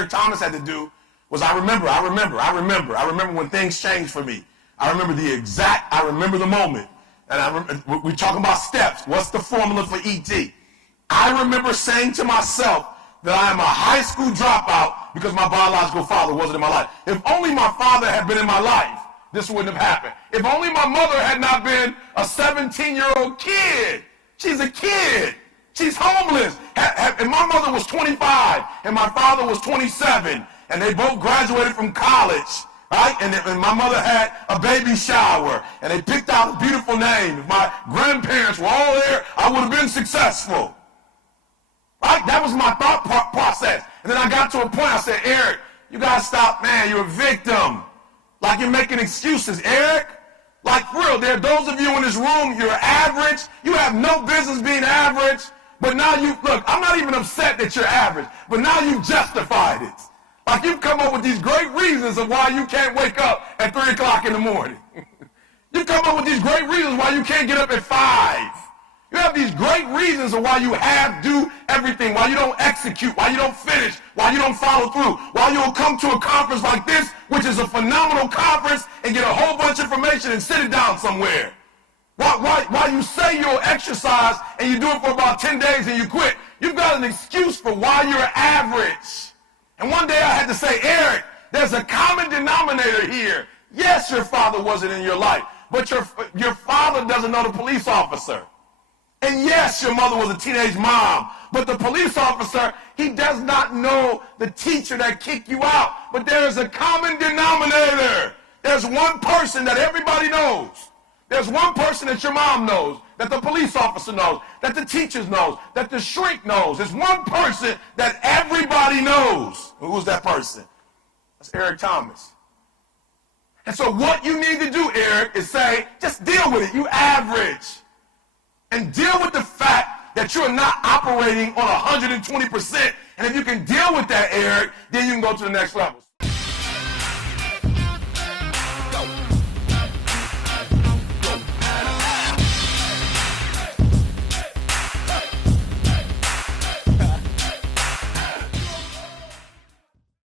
Eric Thomas had to do was I remember when things changed for me. I remember the moment. And we're talking about steps. What's the formula for ET? I remember saying to myself that I am a high school dropout because my biological father wasn't in my life. If only my father had been in my life, this wouldn't have happened. If only my mother had not been a 17-year-old kid. She's a kid. She's homeless. And my mother was 25 and my father was 27 and they both graduated from college. Right? And my mother had a baby shower, and they picked out a beautiful name. If my grandparents were all there, I would have been successful. Right? That was my thought process. And then I got to a point, I said, Eric, you got to stop, man. You're a victim. Like you're making excuses. Eric, like for real, there are those of you in this room, you're average. You have no business being average. But now look, I'm not even upset that you're average, but now you've justified it. Like you've come up with these great reasons of why you can't wake up at 3 o'clock in the morning. You come up with these great reasons why you can't get up at 5. You have these great reasons of why you do everything, why you don't execute, why you don't finish, why you don't follow through, why you'll come to a conference like this, which is a phenomenal conference, and get a whole bunch of information and sit it down somewhere. Why you say you'll exercise and you do it for about 10 days and you quit. You've got an excuse for why you're average. And one day I had to say, Eric, there's a common denominator here. Yes, your father wasn't in your life, but your father doesn't know the police officer. And yes, your mother was a teenage mom, but the police officer, he does not know the teacher that kicked you out. But there is a common denominator. There's one person that everybody knows. There's one person that your mom knows, that the police officer knows, that the teachers knows, that the shrink knows. There's one person that everybody knows. Who's that person? That's Eric Thomas. And so what you need to do, Eric, is say, just deal with it. You average. And deal with the fact that you're not operating on 120%. And if you can deal with that, Eric, then you can go to the next level.